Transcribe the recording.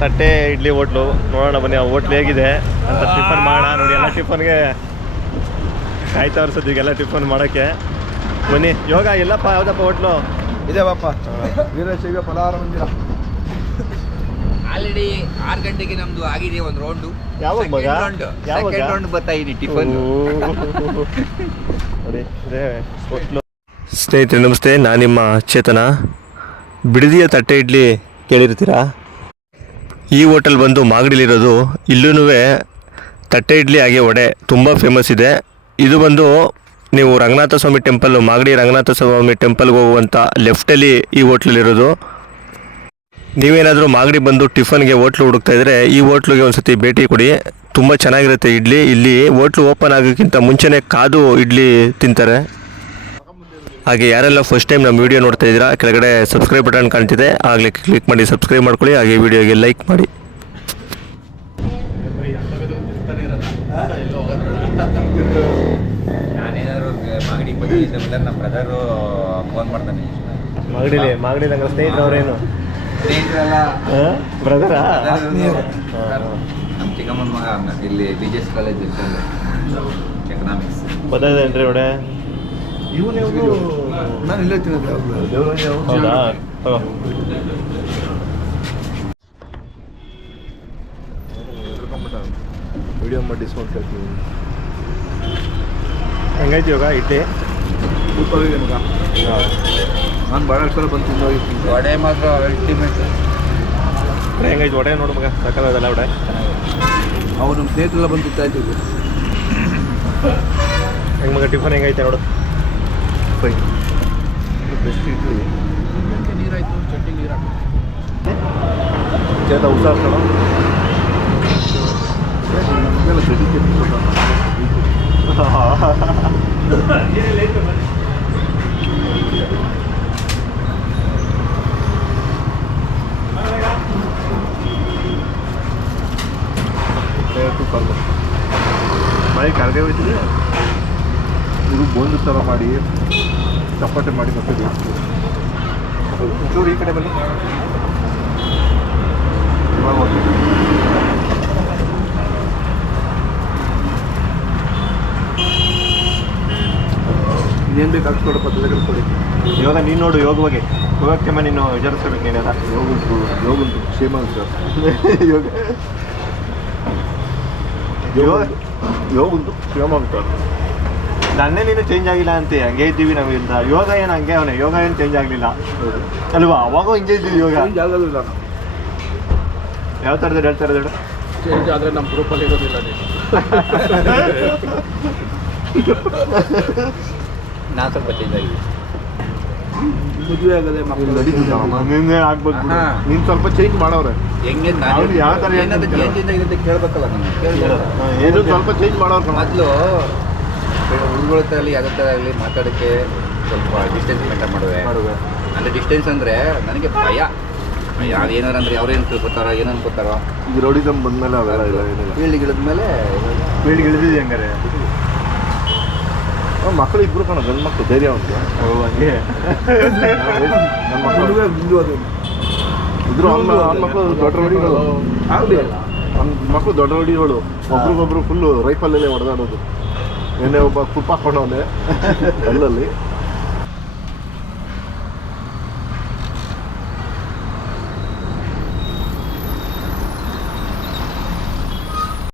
ತಟ್ಟೆ ಇಡ್ಲಿ ಹೋಟ್ಲು. ನೋಡೋಣ ಬನ್ನಿ ಆ ಹೋಟ್ಲು ಹೇಗಿದೆ ಅಂತ ಟಿಫನ್ ಮಾಡೋಣ. ನೋಡಿ ಎಲ್ಲ ಟಿಫನ್ಗೆ ಕಾಯ್ತಾವ್ರ ಸದ್ಯಗೆಲ್ಲ ಟಿಫನ್ ಮಾಡೋಕ್ಕೆ. ಬನ್ನಿ ಯೋಗ ಎಲ್ಲಪ್ಪ ಯಾವುದಪ್ಪ ಹೋಟ್ಲು? ಇದೆ ಬಾಪ ವೀರಶೈವ ಫಲಹಾರ ಮಂದಿರ. ಆಲ್ರೆಡಿ ಆರು ಗಂಟೆಗೆ ನಮ್ದು ಆಗಿದೆ ಒಂದು ರೌಂಡು ಯಾವಾಗ ಮಗ? ಯಾವಾಗ? ಸೆಕೆಂಡ್ ರೌಂಡ್ ಬರ್ತಾ ಇದೀನಿ ಟಿಫನ್. ನೋಡಿ ಇದೇ ಹೋಟ್ಲು. ಸ್ನೇಹಿತರೆ ನಮಸ್ತೆ. ನಾನು ನಿಮ್ಮ ಚೇತನ. ಬಿಡದಿಯ ತಟ್ಟೆ ಇಡ್ಲಿ ಕೇಳಿರ್ತೀರಾ? ಈ ಹೋಟೆಲ್ ಬಂದು ಮಾಗಡಿಲಿರೋದು ಇಲ್ಲೂ ತಟ್ಟೆ ಇಡ್ಲಿ ಹಾಗೆ ವಡೆ, ತುಂಬ ಫೇಮಸ್ ಇದೆ. ಇದು ಬಂದು ನೀವು ರಂಗನಾಥ ಸ್ವಾಮಿ ಟೆಂಪಲ್ ಮಾಗಡಿ ರಂಗನಾಥ ಸ್ವಾಮಿ ಟೆಂಪಲ್ಗೆ ಹೋಗುವಂಥ ಲೆಫ್ಟಲ್ಲಿ ಈ ಹೋಟ್ಲಲ್ಲಿರೋದು. ನೀವೇನಾದರೂ ಮಾಗಡಿ ಬಂದು ಟಿಫನ್ಗೆ ಹೋಟ್ಲು ಹುಡುಕ್ತಾ ಇದ್ದರೆ ಈ ಹೋಟ್ಲಿಗೆ ಒಂದು ಸತಿ ಭೇಟಿ ಕೊಡಿ. ತುಂಬ ಚೆನ್ನಾಗಿರುತ್ತೆ ಇಡ್ಲಿ. ಇಲ್ಲಿ ಹೋಟ್ಲು ಓಪನ್ ಆಗೋಕ್ಕಿಂತ ಮುಂಚೆನೇ ಕಾದು ಇಡ್ಲಿ ತಿಂತಾರೆ. ಹಾಗೆ ಯಾರೆಲ್ಲ ಫಸ್ಟ್ ಟೈಮ್ ನಮ್ಮ ವಿಡಿಯೋ ನೋಡ್ತಾ ಇದ್ದೀರಾ ಕೆಳಗಡೆ ಸಬ್ಸ್ಕ್ರೈಬ್ ಬಟನ್ ಕಾಣ್ತಿದೆ ಆಗಲೇ ಕ್ಲಿಕ್ ಮಾಡಿ ಸಬ್ಸ್ಕ್ರೈಬ್ ಮಾಡ್ಕೊಳ್ಳಿ ಹಾಗೆ ವಿಡಿಯೋಗೆ ಲೈಕ್ ಮಾಡಿ. ನಮ್ಮ ಬ್ರದರು ಫೋನ್ ಮಾಡ್ತಾನೆ ಮಾಗಡಿಲಿ ಮಾಗಡಿ ನಂಗೆ ಸ್ನೇಹಿತರು ಅವರೇನು ಸ್ನೇಹಿತರೆಲ್ಲ ಬ್ರದರಾ ನಮ್ಮ ಚಿಕ್ಕಮ್ಮನ ಮಗ ಇಲ್ಲಿ B G S college economics ಬದಲೇನ್ರಿ ಒಡೆ ನಾನು ಇಲ್ಲೇ. ಹೌದಾ. ವಿಡಿಯೋ ಮಾಡಿ ಡಿಸ್ಕೌಂಟ್ ಕೇಳ್ತೀವಿ ಹೆಂಗೈತಿ ಇವಾಗ ಇಡ್ಲಿ ಸೂಪರ್ ಇದೆ ಮಗ ನಾನು ಭಾಳಷ್ಟು ಸಲ ಬಂದು ತಿಂದು ಹೋಗಿರ್ತೀನಿ ವಡೆ ಮಾತ್ರ ಅಲ್ಟಿಮೇಟ್ ಹೆಂಗೈತಿ ಒಡೆ ನೋಡು ಮಗ ಸಾಕಾಗದಲ್ಲ ವಡೆ. ಅವ್ರು ನಮ್ಮ ಸ್ನೇಹಿತರೆಲ್ಲ ಬಂದು ತಿಂತಾ ಇದ್ದೀವಿ ಹೆಂಗ್ ಮಗ ಟಿಫನ್ ಹೆಂಗೈತೆ ನೋಡು. ಫೈ ಬೆಸ್ಟ್ ಇದು ಚೇತ ಚಟ್ನಿ ಕಣೋ. ಚೇತ dedicated photo. ದಯವಿಟ್ಟು ಕಾಲ್ ಮಾಡಿ. ಮೈ ಕರಗೆ ಹೋಯ್ತಿದೆ ಇದು ಬೋಂದು ಥರ ಮಾಡಿ ಚಪಾತಿ ಮಾಡಿ ಮತ್ತೆ. ಒಂಚೂರು ಈ ಕಡೆ ಬನ್ನಿ. ಇವಾಗ ಇನ್ನೇನು ಬೇಕು ಹಾಕ್ಸ್ಕೊಡೋ ಪದ್ಧತಿ ಕೊಡಿ. ಇವಾಗ ನೀನು ನೋಡು ಯೋಗ ಬಗ್ಗೆ ಯೋಗಕ್ಕೆ ನೀನು ವಿಚಾರಿಸ್ಕೋಬೇಕು ನೀನೆಲ್ಲ. ಯೋಗುಂಟು ಯೋಗುಂಟು ಕ್ಷೇಮ ಅಂತ ಯೋಗ. ಯೋಗ ಯೋಗುಂಟು ಕ್ಷೇಮ ಅಂತ ನನ್ನೇ ನೀನು ಚೇಂಜ್ ಆಗಿಲ್ಲ ಅಂತ. ಹಂಗೆ ಇದ್ದೀವಿ ನಾವಿಂದ ಯೋಗ ಏನು ಹಂಗೆ? ಅವನೇ ಯೋಗ ಏನು ಚೇಂಜ್ ಆಗಲಿಲ್ಲ. ಅಲ್ವಾ? ಅವಾಗ ಹಿಂಗೆ ಇದ್ದೀವಿ ಯೋಗ. ಚೇಂಜ್ ಆಗೋದಿಲ್ಲ ನಾವು. ಯಾವ ಥರದ ಹೇಳ್ತಾರೆ ಇರೋದು ಚೇಂಜ್ ಆದರೆ ನಮ್ಮ ಗ್ರೂಪಲ್ಲಿ ಇರೋದಿಲ್ಲ ನಾನು ಸ್ವಲ್ಪ ಚೇಂಜ್ ಮದುವೆ ಆಗದೆ ನಿನ್ನೆ ಆಗ್ಬೇಕು. ನೀನು ಸ್ವಲ್ಪ ಚೇಂಜ್ ಹೆಂಗೆ ಯಾವ ಥರ ಏನಾದ್ರು? ಚೇಂಜ್ ಆಗಿದೆ ಅಂತ ಕೇಳ್ಬೇಕಲ್ಲ ನಾನು ಏನು ಏನು ಸ್ವಲ್ಪ ಚೇಂಜ್ ಕಣೋ. ಮೊದಲು ಹುಡುಗಳ ಹತ್ರ ಆಗಲಿ ಯಾವ್ದಾರ ಹತ್ರ ಆಗಲಿ ಮಾತಾಡೋಕ್ಕೆ ಸ್ವಲ್ಪ ಡಿಸ್ಟೆನ್ಸ್ ಮೇಂಟೈನ್ ಮಾಡುವೆ. ಮಾಡುವೆ. ಅಂದರೆ ಡಿಸ್ಟೆನ್ಸ್ ಅಂದರೆ ನನಗೆ ಭಯ. ಯಾರು ಏನಾರ ಅಂದರೆ ಅವ್ರೇನು ತಿಳ್ಕೊತಾರೋ ಏನು ಅನ್ಕೋತಾರೋ. ಈಗ ರೌಡಿಸಮ್ ಬಂದ್ಮೇಲೆ ಅವೆಲ್ಲ ಇಲ್ಲ ಏನಿಲ್ಲ. ಫೀಲ್ಡ್ಗೆ ಇಳಿದಿದೆ ಹಂಗಾರೆ? ಅವ್ರ ಮಕ್ಕಳು ಇಬ್ರು ಕಣ ಗಂಡು ಮಕ್ಕಳು ಧೈರ್ಯ ಅಂತ ನಮ್ಮ ಹಂಗೆ. ನಮ್ಮ ಮಕ್ಕಳು ಇದ್ರು ಅವ್ನ ಅವ್ನ ಮಕ್ಕಳು ದೊಡ್ಡ ರೌಡಿಗಳು ಆಗಲಿ. ನಮ್ಮ ಮಕ್ಕಳು ದೊಡ್ಡ ರೌಡಿಗಳು ಒಬ್ರಿಗೊಬ್ರು ಫುಲ್ಲು ರೈಫಲ್ಲೇ ಹೊಡೆದಾಡೋದು. ನಿನ್ನೆ ಒಬ್ಬ ತುಪ್ಪ ಹಾಕೊಂಡವನೆ ಅಲ್ಲಲ್ಲಿ.